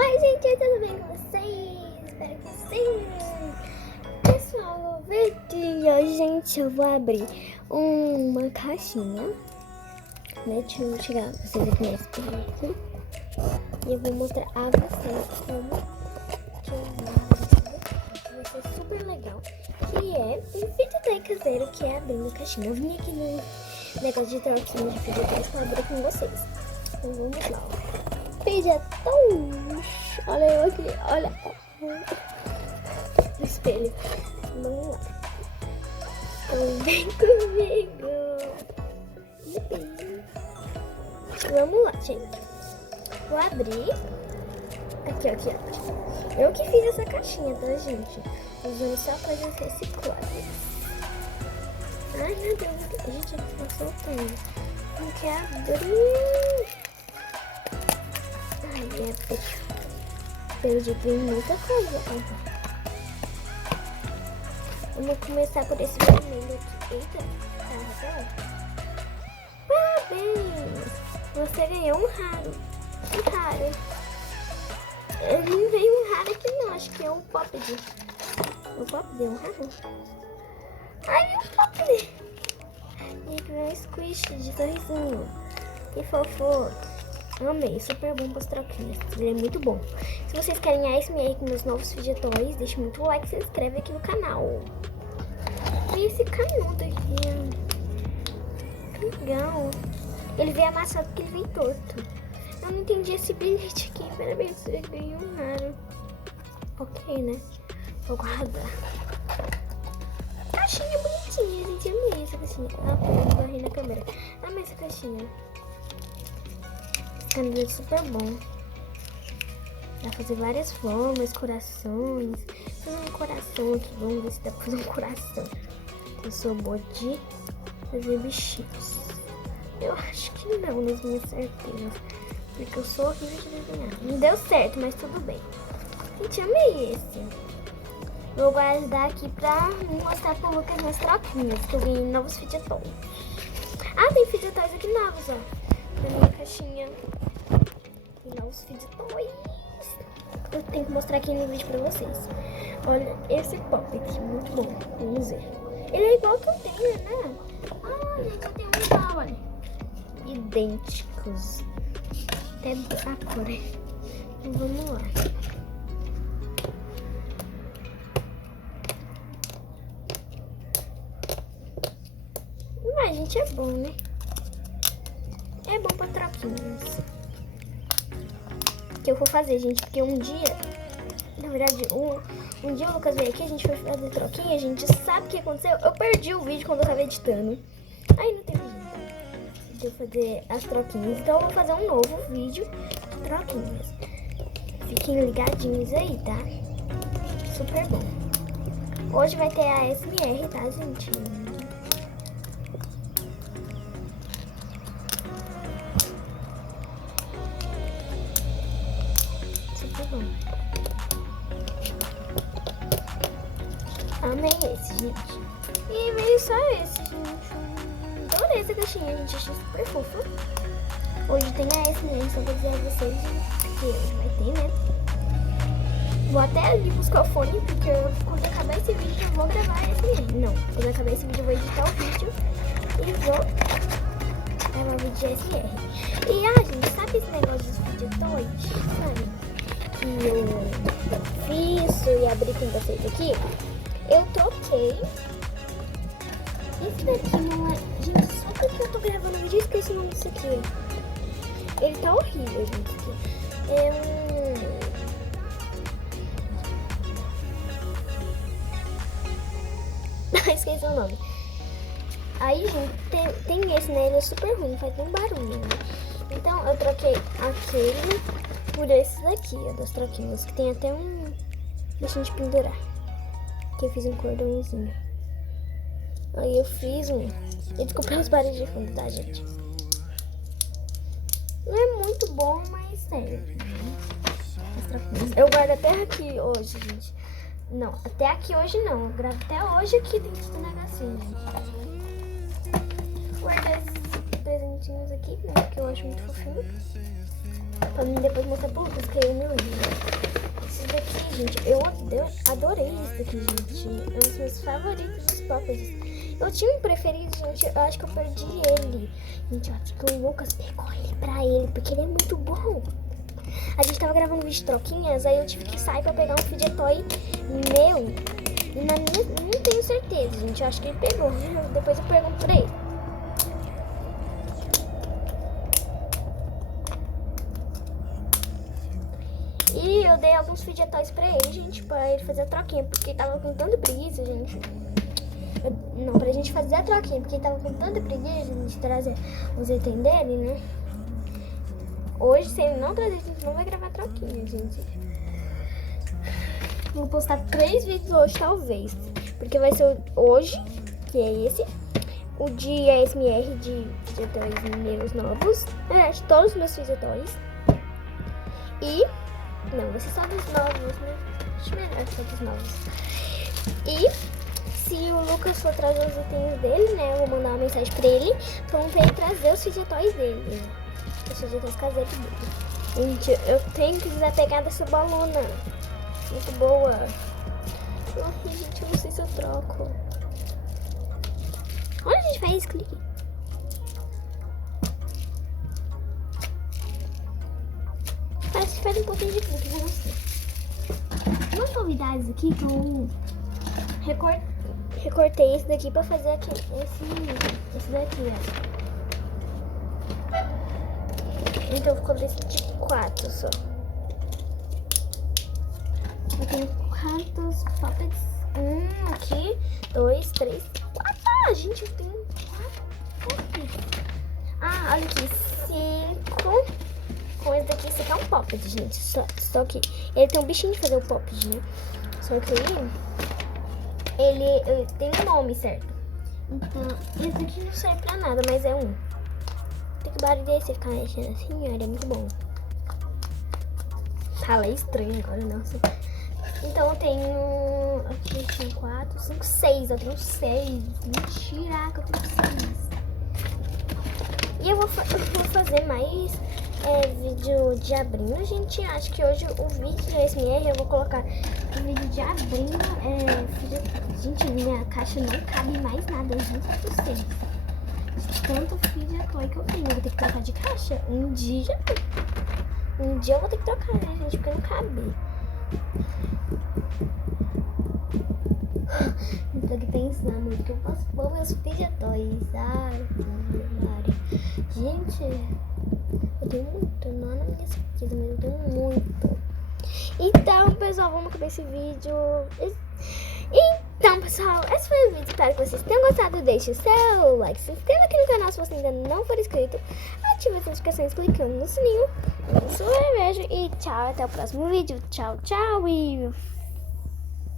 Oi, gente, tudo bem com vocês? Espero que sim. Pessoal, no vídeo de hoje, gente, eu vou abrir uma caixinha, né? Deixa eu chegar vocês aqui nesse ponto. E eu vou mostrar a vocês como que eu vou vai ser super legal. Que é um fidget caseiro, que é abrindo a caixinha. Eu vim aqui no negócio de troquinha de fidget pra abrir com vocês. Então vamos lá, ó. Fidgetões. Olha eu aqui, olha o espelho. Vamos lá. Então vem comigo. Vamos lá, gente. Vou abrir. Aqui, ó. Eu que fiz essa caixinha, tá, gente? Usando só coisas recicláveis. Ai, meu Deus. Gente, ele tá soltando. Não quer abrir. Ai, perdi muita coisa. Vamos começar por esse vermelho aqui. Eita, tá. Parabéns! Você ganhou um raro. Um raro. Não veio um raro aqui não, acho que é um pop. O pop deu um raro. Ai, um pop. E aqui vem um squish de sorrisinho. Que fofo. Amei, super bom para as troquinhas. Ele é muito bom. Se vocês querem a ASMR com meus novos fidgetões, deixe muito like e se inscreve aqui no canal. E esse canudo aqui. Que legal. Ele veio amassado porque ele veio torto. Eu não entendi esse bilhete aqui. Parabéns, você ganhou um raro. Ok, né? Vou guardar. Caixinha bonitinha, gente. Amei essa caixinha. Ah, eu barrei na câmera. Amei essa caixinha. Caneta super bom. Dá pra fazer várias formas, corações. Fazer um coração aqui. Vamos ver se dá pra fazer um coração. Eu sou boa de fazer bichinhos. Eu acho que não, nas minhas certezas. Porque eu sou horrível de desenhar. Não deu certo, mas tudo bem. Gente, amei esse. Vou guardar aqui pra mostrar pro Lucas nas troquinhas. Que eu ganhei novos fidgetões. Ah, tem fidgetões aqui novos, ó. Na minha caixinha. E novos fidgetões. Eu tenho que mostrar aqui no vídeo pra vocês. Olha esse pop aqui, muito bom. Vamos ver. Ele é igual que eu tenho, né? Ah, gente, eu tenho um igual, olha. Idênticos. Até a cor. Então, vamos lá. Mas, gente, é bom, né? É bom pra troquinhas. Que eu vou fazer, gente, porque um dia, na verdade, um dia o Lucas veio aqui, a gente foi fazer troquinha, a gente sabe o que aconteceu. Eu perdi o vídeo quando eu tava editando. Aí não teve jeito de eu fazer as troquinhas. Então eu vou fazer um novo vídeo de troquinhas. Fiquem ligadinhos aí, tá? Super bom. Hoje vai ter a ASMR, tá, gente? Amei esse, gente. E veio só esse, gente. Adorei essa caixinha, gente. Achei super fofa. Hoje tem a ASMR, só pra dizer a vocês que hoje vai ter, né? Vou até ali buscar o fone, porque quando acabar esse vídeo eu vou gravar a ASMR. Não, quando acabar esse vídeo eu vou editar o vídeo e vou gravar o vídeo de ASMR. E, gente, sabe esse negócio dos fidgetões? Sabe? Que eu fiz e abri com vocês aqui? Eu troquei. Esse daqui não é... Gente, só porque eu tô gravando o vídeo, eu esqueci o nome disso aqui. Ele tá horrível, gente. Aqui. É um... esqueci o nome. Aí, gente, tem esse, né? Ele é super ruim, faz um barulho, né? Então, eu troquei aquele por esses daqui, ó, das troquinhas. Que tem até um... Deixa a gente pendurar. Que eu fiz um cordãozinho. Aí eu fiz um... E desculpa os barulhos de fundo, tá, gente? Não é muito bom, mas serve. Eu guardo até aqui hoje, gente. Não, até aqui hoje não. Eu gravo até hoje aqui dentro do negocinho, gente. Guardei esses presentinhos aqui, né? Que eu acho muito fofinho. Pra mim depois mostrar pro Lucas, que eu me lembro. Esses daqui, gente, eu adorei esse daqui, gente. É um dos meus favoritos dos Poppets. Eu tinha um preferido, gente, eu acho que eu perdi ele. Gente, eu acho que o Lucas pegou ele pra ele, porque ele é muito bom. A gente tava gravando vídeo de troquinhas, aí eu tive que sair pra pegar um fidget toy meu. E na minha, não tenho certeza, gente, eu acho que ele pegou. Depois eu pergunto pra ele. E eu dei alguns fidget toys pra ele, gente, pra ele fazer a troquinha, porque ele tava com tanta preguiça, gente. Não, pra gente fazer a troquinha, porque ele tava com tanta preguiça de trazer os itens dele, né? Hoje, se ele não trazer, a gente não vai gravar troquinha, gente. Vou postar 3 vídeos hoje, talvez. Porque vai ser hoje, que é esse. O de ASMR de toys meus novos. Na verdade, todos os meus toys. E... não, vai ser só dos novos, né? Acho melhor só dos novos. E se o Lucas for trazer os itens dele, né? Eu vou mandar uma mensagem pra ele. Então pra ele trazer os fidget toys dele. Os fidget toys caseiros dele. Gente, eu tenho que desapegar dessa bolona. Muito boa. Ai, gente, eu não sei se eu troco. Onde a gente faz clique? Parece que faz um pouquinho de clique, mas não sei. Umas novidades aqui que eu recortei esse daqui pra fazer aqui. Esse daqui, ó. Então ficou desse de 4 só. Eu tenho 4 Poppets. Aqui, 2, 3, 4. Ah, gente, eu tenho 4 Poppets. Ah, olha aqui, 5. Com esse daqui, esse aqui é um Poppet, gente. Só que ele tem um bichinho de fazer o Poppet, né? Só que ele tem um nome, certo? Então, esse daqui não serve pra nada, mas é um. Tem que barulho desse, ficar mexendo assim, ó, ele é muito bom. Fala estranho agora, nossa. Então eu tenho... aqui tinha 4, 5, 6. Eu tenho 6. Mentira, que eu tenho 6. E eu vou fazer mais vídeo de abrindo, gente. Acho que hoje o vídeo de ASMR eu vou colocar o vídeo de abrindo. Gente, minha caixa não cabe mais nada, juro pra vocês. Tanto fidget toy que eu tenho. Eu vou ter que trocar de caixa. Um dia eu vou ter que trocar, né, gente? Porque não cabe. Eu tô aqui pensando que eu posso pôr meus fidget toys. Ai, Maria. Gente, eu tenho muito. Não é na minha certeza, mas eu tenho muito. Então, pessoal, vamos acabar esse vídeo. Então, pessoal, esse foi o vídeo. Espero que vocês tenham gostado. Deixe o seu like, se inscreva aqui no canal se você ainda não for inscrito. Ative as notificações clicando no sininho. Eu vejo e tchau, até o próximo vídeo. Tchau, tchau e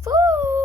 fui!